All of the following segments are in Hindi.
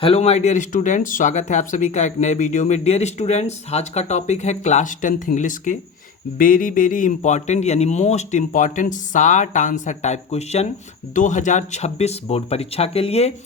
हेलो माय डियर स्टूडेंट्स, स्वागत है आप सभी का एक नए वीडियो में। डियर स्टूडेंट्स, आज का टॉपिक है क्लास 10th इंग्लिश के वेरी इंपॉर्टेंट यानी most important 60 answer type question 2026 board परीक्षा के लिए।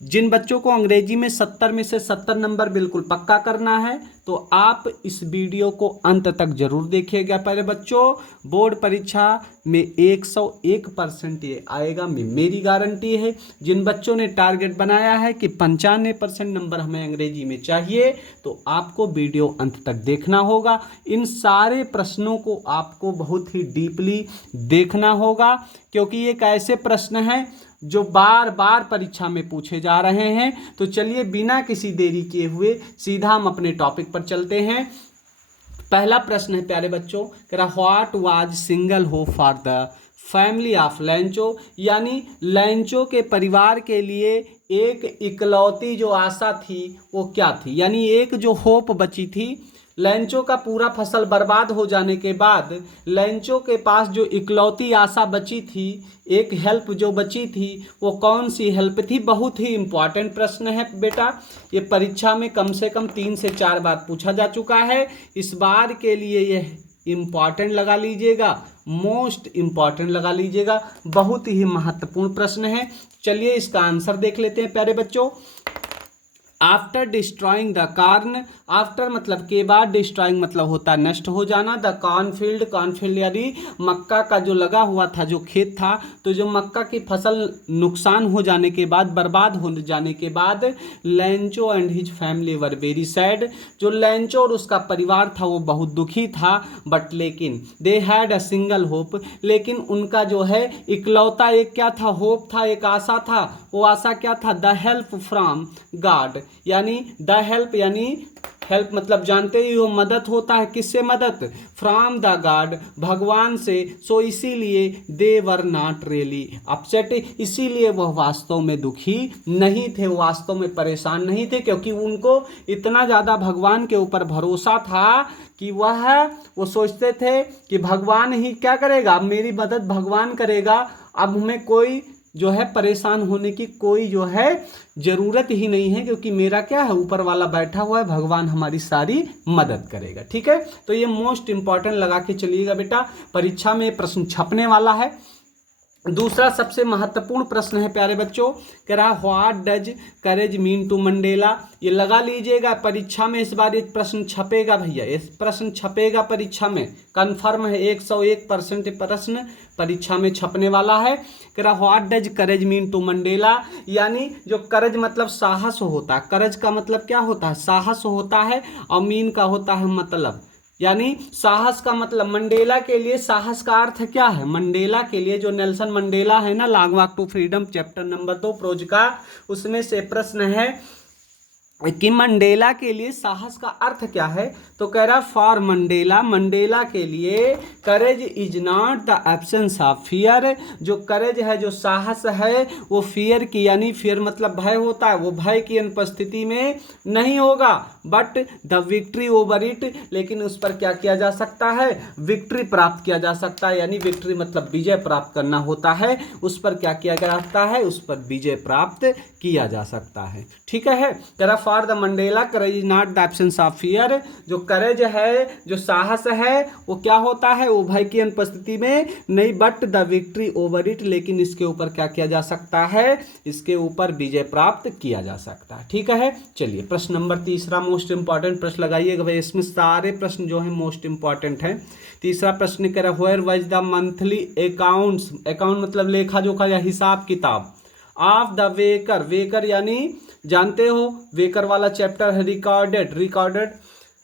जिन बच्चों को अंग्रेजी में 70 में से 70 नंबर बिल्कुल पक्का करना है तो आप इस वीडियो को अंत तक जरूर देखिएगा। पहले बच्चों, बोर्ड परीक्षा में 101% ये आएगा, मेरी गारंटी है। जिन बच्चों ने टारगेट बनाया है कि 95% नंबर हमें अंग्रेजी में चाहिए तो आपको वीडियो अंत तक देखना होगा। इन सारे प्रश्नों को आपको बहुत ही डीपली देखना होगा, क्योंकि ये एक ऐसे प्रश्न हैं जो बार बार परीक्षा में पूछे जा रहे हैं। तो चलिए बिना किसी देरी किए हुए सीधा हम अपने टॉपिक पर चलते हैं। पहला प्रश्न है प्यारे बच्चों, कह रहा what was single hope for the family of लैंचो, यानी लैंचो के परिवार के लिए एक इकलौती जो आशा थी वो क्या थी। यानी एक जो होप बची थी, लैंचो का पूरा फसल बर्बाद हो जाने के बाद लैंचो के पास जो इकलौती आशा बची थी, एक हेल्प जो बची थी, वो कौन सी हेल्प थी। बहुत ही इंपॉर्टेंट प्रश्न है बेटा, ये परीक्षा में कम से कम 3 से 4 बार पूछा जा चुका है। इस बार के लिए यह इम्पॉर्टेंट लगा लीजिएगा, मोस्ट इम्पॉर्टेंट लगा लीजिएगा, बहुत ही महत्वपूर्ण प्रश्न है। चलिए इसका आंसर देख लेते हैं प्यारे बच्चों। After destroying the corn, after मतलब के बाद, डिस्ट्रॉइंग मतलब होता है नष्ट हो जाना। द कॉर्नफील्ड, कॉर्नफील्ड यानी मक्का का जो लगा हुआ था, जो खेत था, तो जो मक्का की फसल नुकसान हो जाने के बाद, बर्बाद हो जाने के बाद, लैंचो and his family were very sad, जो लैंचो और उसका परिवार था वो बहुत दुखी था। बट लेकिन they had a single hope, लेकिन उनका जो है इकलौता एक क्या था, होप था, एक आशा था। वो आशा क्या था, द हेल्प फ्रॉम गॉड, यानी द हेल्प यानी हेल्प मतलब जानते ही हो मदद होता है, किससे मदद, फ्रॉम द गॉड, भगवान से। सो इसीलिए दे वर नॉट रियली अपसेट, इसीलिए वह वास्तव में दुखी नहीं थे, वास्तव में परेशान नहीं थे, क्योंकि उनको इतना ज़्यादा भगवान के ऊपर भरोसा था कि वो सोचते थे कि भगवान ही क्या करेगा, मेरी मदद भगवान करेगा, अब हमें कोई जो है परेशान होने की कोई जो है जरूरत ही नहीं है, क्योंकि मेरा क्या है, ऊपर वाला बैठा हुआ है, भगवान हमारी सारी मदद करेगा। ठीक है, तो ये मोस्ट इंपॉर्टेंट लगा के चलिएगा बेटा, परीक्षा में प्रश्न छपने वाला है। दूसरा सबसे महत्वपूर्ण प्रश्न है प्यारे बच्चों, कह रहा what does courage mean to Mandela. ये लगा लीजिएगा, परीक्षा में इस बार एक प्रश्न छपेगा भैया, इस प्रश्न छपेगा परीक्षा में, कंफर्म है। 101% प्रश्न परीक्षा में छपने वाला है। कह रहा what does courage mean to Mandela, यानी जो करेज मतलब साहस होता है, करेज का मतलब क्या होता है, साहस होता है, और मीन का होता है मतलब, यानी साहस का मतलब मंडेला के लिए साहस का अर्थ क्या है। मंडेला के लिए जो नेल्सन मंडेला है ना, long walk to freedom chapter number 2 prose का, उसमें से प्रश्न है कि मंडेला के लिए साहस का अर्थ क्या है। तो कह रहा फॉर मंडेला, मंडेला के लिए courage is not the absence of fear, जो करेज है, जो साहस है, वो फियर की, यानी फियर मतलब भय होता है, वो भय की अनुपस्थिति में नहीं होगा, but the victory over it, लेकिन उस पर क्या किया जा सकता है, विक्ट्री प्राप्त किया जा सकता है। यानी विक्ट्री मतलब विजय प्राप्त करना होता है, उस पर क्या किया जा सकता है, उस पर विजय प्राप्त किया जा सकता है। ठीक है, कह for the Mandela courage is not the absence of fear, जो करेज है, जो साहस है, वो क्या होता है, वो भय की अनुपस्थिति में नहीं, but the victory over it, लेकिन इसके ऊपर क्या किया जा सकता है, इसके ऊपर विजय प्राप्त किया जा सकता है। ठीक है, चलिए प्रश्न नंबर तीसरा मोस्ट इंपॉर्टेंट प्रश्न लगाइएगा भाई, इसमें सारे प्रश्न जो है मोस्ट इंपॉर्टेंट है। तीसरा प्रश्न कह रहा where was the monthly accounts, account मतलब लेखा जोखा या हिसाब किताब, ऑफ द वेकर, वेकर यानी जानते हो वेकर वाला चैप्टर है, रिकॉर्डेड, रिकॉर्डेड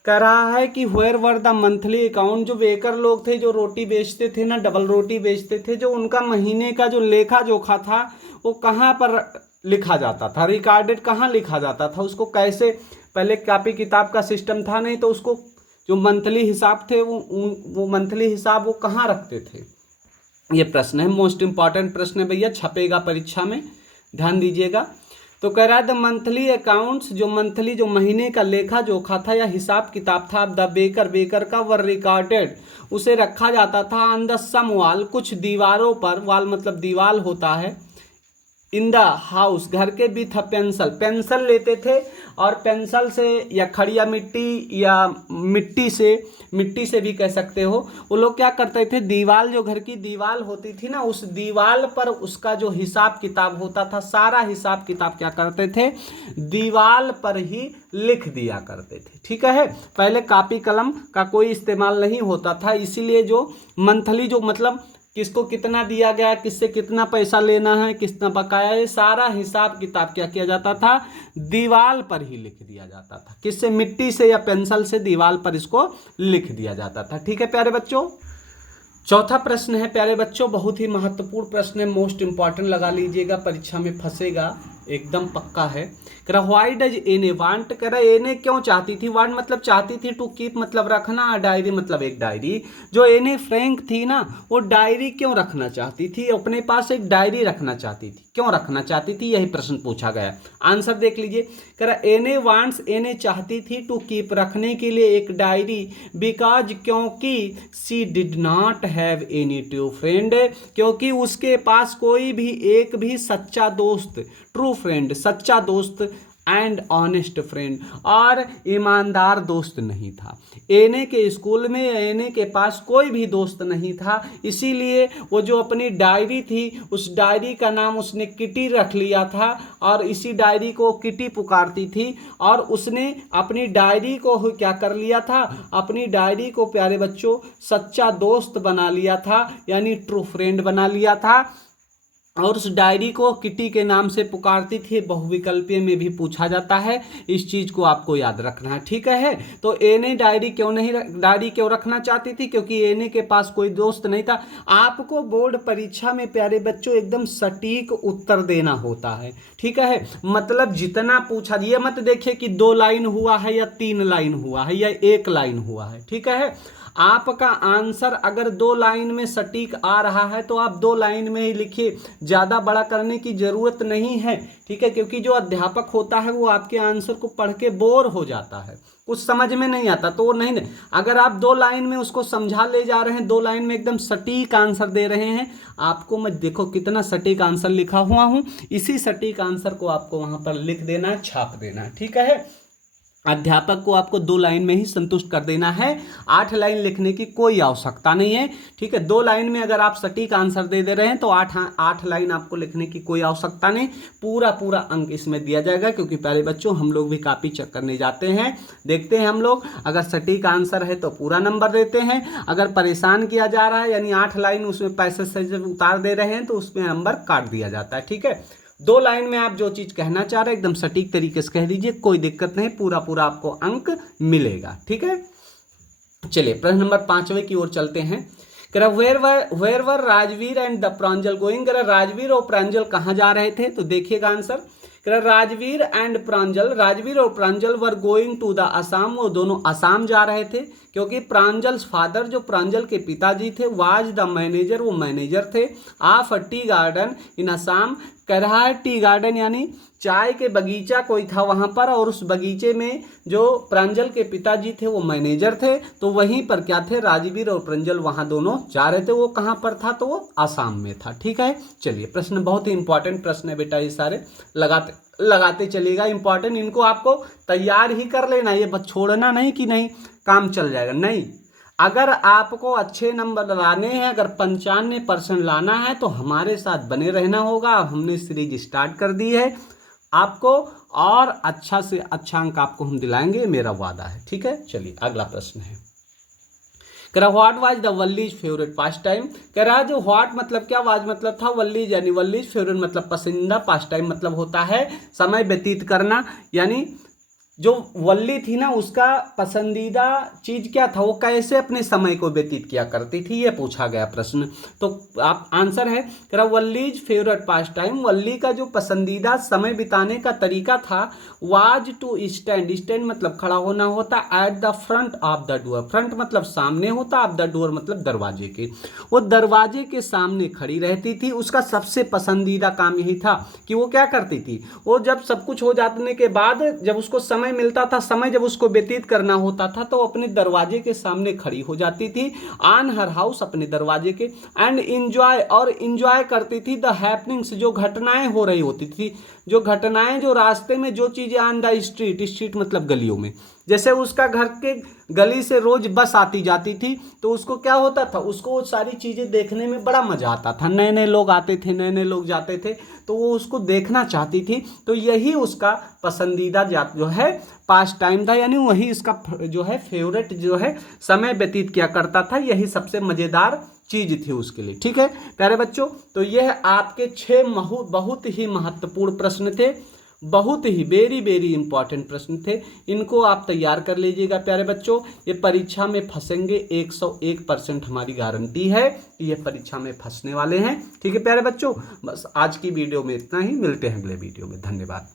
कह रहा है कि where were the monthly account, जो वेकर लोग थे, जो रोटी बेचते थे ना, डबल रोटी बेचते थे, जो उनका महीने का जो लेखा जोखा था वो कहाँ पर लिखा जाता था, रिकॉर्डेड कहाँ लिखा जाता था, उसको कैसे, पहले कॉपी किताब का सिस्टम था नहीं, तो उसको जो मंथली हिसाब थे वो मंथली हिसाब वो कहाँ रखते थे। ये प्रश्न है, मोस्ट इंपॉर्टेंट प्रश्न है भैया, छपेगा परीक्षा में, ध्यान दीजिएगा। तो कह रहा है द मंथली अकाउंट्स, जो मंथली जो महीने का लेखा जोखा था या हिसाब किताब था, द बेकर, बेकर का, वर रिकॉर्डेड, उसे रखा जाता था ऑन द सम वॉल, कुछ दीवारों पर, वॉल मतलब दीवार होता है, इन द हाउस, घर के विथ अ पेंसिल, पेंसिल लेते थे और पेंसिल से या खड़िया मिट्टी या मिट्टी से भी कह सकते हो, वो लोग क्या करते थे, दीवार, जो घर की दीवार होती थी ना, उस दीवार पर उसका जो हिसाब किताब होता था, सारा हिसाब किताब क्या करते थे, दीवार पर ही लिख दिया करते थे। ठीक है, पहले कॉपी कलम का कोई इस्तेमाल नहीं होता था, इसीलिए जो मंथली, जो मतलब किसको कितना दिया गया, किससे कितना पैसा लेना है, कितना बकाया, ये सारा हिसाब किताब क्या किया जाता था, दीवार पर ही लिख दिया जाता था। किससे, मिट्टी से या पेंसिल से दीवार पर इसको लिख दिया जाता था। ठीक है प्यारे बच्चों। चौथा प्रश्न है प्यारे बच्चों, बहुत ही महत्वपूर्ण प्रश्न है, मोस्ट इंपॉर्टेंट, लगा लीजिएगा, परीक्षा में फंसेगा, एकदम पक्का है। कह रहा व्हाई डज एने वांट, कह रहा एने क्यों चाहती थी, वांट मतलब चाहती थी, टू कीप मतलब रखना, डायरी मतलब एक डायरी, जो एने फ्रैंक थी ना, वो डायरी क्यों रखना चाहती थी, अपने पास एक डायरी रखना चाहती थी, क्यों रखना चाहती थी, यही प्रश्न पूछा गया। आंसर देख लीजिए, कह रहा एने वांट्स, एने चाहती थी, टू कीप रखने के लिए एक डायरी, बिकॉज क्योंकि she did not have any true friend, क्योंकि उसके पास कोई भी एक भी सच्चा दोस्त, ट्रू फ्रेंड सच्चा दोस्त, एंड ऑनेस्ट फ्रेंड और ईमानदार दोस्त नहीं था। एने के स्कूल में एने के पास कोई भी दोस्त नहीं था, इसीलिए वो जो अपनी डायरी थी, उस डायरी का नाम उसने किटी रख लिया था और इसी डायरी को किटी पुकारती थी, और उसने अपनी डायरी को क्या कर लिया था, अपनी डायरी को प्यारे बच्चों सच्चा दोस्त बना लिया था, यानी ट्रू फ्रेंड बना लिया था, और उस डायरी को किटी के नाम से पुकारती थी। बहुविकल्पीय में भी पूछा जाता है, इस चीज को आपको याद रखना है। ठीक है, तो एने डायरी क्यों रखना चाहती थी, क्योंकि एने के पास कोई दोस्त नहीं था। आपको बोर्ड परीक्षा में प्यारे बच्चों एकदम सटीक उत्तर देना होता है। ठीक है, मतलब जितना पूछा, ये मत देखिए कि 2 लाइन हुआ है या 3 लाइन हुआ है या 1 लाइन हुआ है। ठीक है, आपका आंसर अगर 2 लाइन में सटीक आ रहा है तो आप 2 लाइन में ही लिखिए, ज़्यादा बड़ा करने की ज़रूरत नहीं है। ठीक है, क्योंकि जो अध्यापक होता है वो आपके आंसर को पढ़ के बोर हो जाता है, कुछ समझ में नहीं आता, तो वो नहीं। अगर आप 2 लाइन में उसको समझा ले जा रहे हैं, 2 लाइन में एकदम सटीक आंसर दे रहे हैं, आपको मैं देखो कितना सटीक आंसर लिखा हुआ हूँ, इसी सटीक आंसर को आपको वहाँ पर लिख देना है, छाप देना है। ठीक है, अध्यापक को आपको 2 लाइन में ही संतुष्ट कर देना है, 8 लाइन लिखने की कोई आवश्यकता नहीं है। ठीक है, 2 लाइन में अगर आप सटीक आंसर दे रहे हैं तो 8 लाइन आपको लिखने की कोई आवश्यकता नहीं, पूरा अंक इसमें दिया जाएगा। क्योंकि प्यारे बच्चों हम लोग भी कॉपी चेक करने जाते हैं, देखते हैं हम लोग, अगर सटीक आंसर है तो पूरा नंबर देते हैं, अगर परेशान किया जा रहा है यानी 8 लाइन उसमें पैसे से उतार दे रहे हैं तो उसमें नंबर काट दिया जाता है। ठीक है, 2 लाइन में आप जो चीज कहना चाह रहे हैं एकदम सटीक तरीके से कह दीजिए, कोई दिक्कत नहीं, पूरा आपको अंक मिलेगा। ठीक है, चलिए प्रश्न नंबर 5वें की ओर चलते हैं। Where were Rajveer and the Pranjal going, Rajveer और प्रांजल कहाँ जा रहे थे, तो देखिएगा आंसर। राजवीर और Pranjal were going to the Assam, वो दोनों असम जा रहे थे, क्योंकि प्रांजल फादर, जो प्रांजल के पिताजी थे, वाज द मैनेजर, वो मैनेजर थे, ऑफ अ टी गार्डन इन असम, कह रहा है टी गार्डन यानी चाय के बगीचा कोई था वहां पर, और उस बगीचे में जो प्रांजल के पिताजी थे वो मैनेजर थे, तो वहीं पर क्या थे, राजवीर और प्रांजल वहां दोनों जा रहे थे। वो कहां पर था, तो वो आसाम में था। ठीक है, चलिए प्रश्न बहुत ही इंपॉर्टेंट प्रश्न है बेटा, ये सारे लगाते चलिएगा, इंपॉर्टेंट, इनको आपको तैयार ही कर लेना, ये बस छोड़ना नहीं कि नहीं काम चल जाएगा, नहीं। अगर आपको अच्छे नंबर लाने हैं, अगर 95% लाना है तो हमारे साथ बने रहना होगा। हमने सीरीज स्टार्ट कर दी है, आपको और अच्छा से अच्छा अंक आपको हम दिलाएंगे, मेरा वादा है। ठीक है, चलिए अगला प्रश्न है, कह रहा what was the Valli's favourite pastime, कह रहा जो व्हाट मतलब क्या, वाज मतलब था, वल्लीज यानी वल्लीज, फेवरेट मतलब पसंदीदा, पास्ट टाइम मतलब होता है समय व्यतीत करना, यानी जो वल्ली थी ना उसका पसंदीदा चीज क्या था, वो कैसे अपने समय को व्यतीत किया करती थी, ये पूछा गया प्रश्न। तो आप आंसर है कह रहा वल्लीज फेवरेट पास्ट टाइम, वल्ली का जो पसंदीदा समय बिताने का तरीका था, वाज टू स्टैंड मतलब खड़ा होना होता, at the front of the door, front मतलब सामने होता, ऑफ द डोर मतलब दरवाजे के, वो दरवाजे के सामने खड़ी रहती थी। उसका सबसे पसंदीदा काम यही था कि वो क्या करती थी, वो जब सब कुछ हो जाने के बाद, जब उसको समय समय मिलता था, समय जब उसको व्यतीत करना होता था तो अपने दरवाजे के सामने खड़ी हो जाती थी, ऑन हर हाउस, अपने दरवाजे के, एंड इंजॉय, और इंजॉय करती थी द हैपनिंग्स, जो घटनाएं हो रही होती थी, जो घटनाएं, जो रास्ते में जो चीजें, ऑन द स्ट्रीट, स्ट्रीट मतलब गलियों में, जैसे उसका घर के गली से रोज बस आती जाती थी तो उसको क्या होता था, उसको वो सारी चीजें देखने में बड़ा मजा आता था, नए नए लोग आते थे, नए नए लोग जाते थे, तो वो उसको देखना चाहती थी। तो यही उसका पसंदीदा जो है पास टाइम था, यानी वही इसका जो है फेवरेट जो है समय व्यतीत किया करता था, यही सबसे मजेदार चीज थी उसके लिए। ठीक है प्यारे बच्चों, तो यह आपके 6 बहुत ही महत्वपूर्ण प्रश्न थे, बहुत ही वेरी वेरी इंपॉर्टेंट प्रश्न थे, इनको आप तैयार कर लीजिएगा प्यारे बच्चों। ये परीक्षा में फंसेंगे, 101% हमारी गारंटी है कि ये परीक्षा में फंसने वाले हैं। ठीक है प्यारे बच्चों, बस आज की वीडियो में इतना ही, मिलते हैं अगले वीडियो में, धन्यवाद।